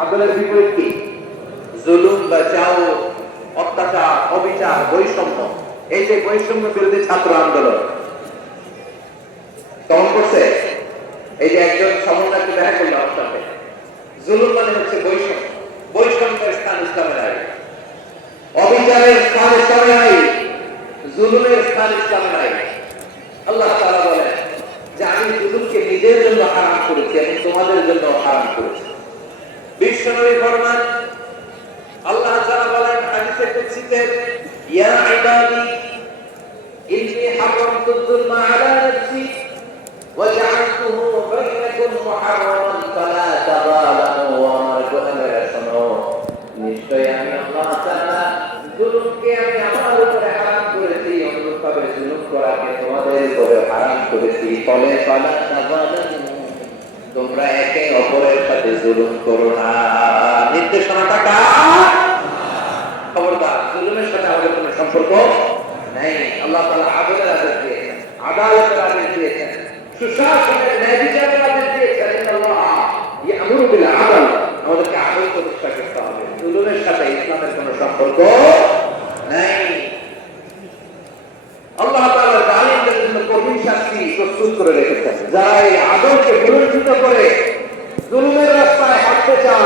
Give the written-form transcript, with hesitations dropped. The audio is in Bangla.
আদলের বিপরীত কি? জুলুম বা চাও, অত্যাচার, অবিচার, বৈষম্য। এই যে বৈষম্য বিরোধী ছাত্র আন্দোলন কেমন করছে? এই যে একজন সমন্বয়কে দেখা করলো আমার সাথে, জুলুম মানে হচ্ছে বৈষম্য, বৈষম্যের স্থান ইসলামে নাই, অবিচারের স্থান ইসলামে নাই, জুলুমের স্থান ইসলামে নাই। আল্লাহ তাআলা বলেন যে আমি জুলুমকে নিজের জন্য হারাম করেছি এবং তোমাদের জন্য হারাম করেছি। বিশ্বনবী ফরমান, আল্লাহ তাআলা বলেন হাদিসে কুদসিতে, ইয়া ইবাদি ইন্নী হারামতু যুলমা আলা নাফসি ওয়া জাআলতুহু বাইনাকুম মুহাররামান ফালা তাযালামু। ওয়া আমার শোনো, নিশ্চয় আমি আল্লাহ তাআলা জুলুমকে আমি আমার উপরে হারাম করেছি, অনুরূপভাবে জুলুম করাকে তোমাদের উপরে হারাম করেছি। ফলে ফালা তাযালামু, তোমরা একে অপরের সাথে জুলুম করো না। নির্দেশনাটা কার? খবরদার, জুলুমের সাথে আমাদের কোনো সম্পর্ক নেই। আল্লাহ তাআলা আদলের আদেশ দিয়েছেন, আদালতের আদেশ দিয়েছেন, সুশাসনের ন্যায় বিচারের আদেশ দিয়েছেন। আল্লাহ ইয়ামুরু বিল আদল, আমাদেরকে আদল প্রতিষ্ঠা করতে হবে। জুলুমের সাথে ইসলামের কোনো সম্পর্ক নেই। আল্লাহ তাআলা জালিমদের জন্য কঠিন শাস্তি প্রস্তুত করে রেখেছেন। যারা এই আদলকে বিরোধিতা করে জুলুমের রাস্তায় হাঁটতে চায়,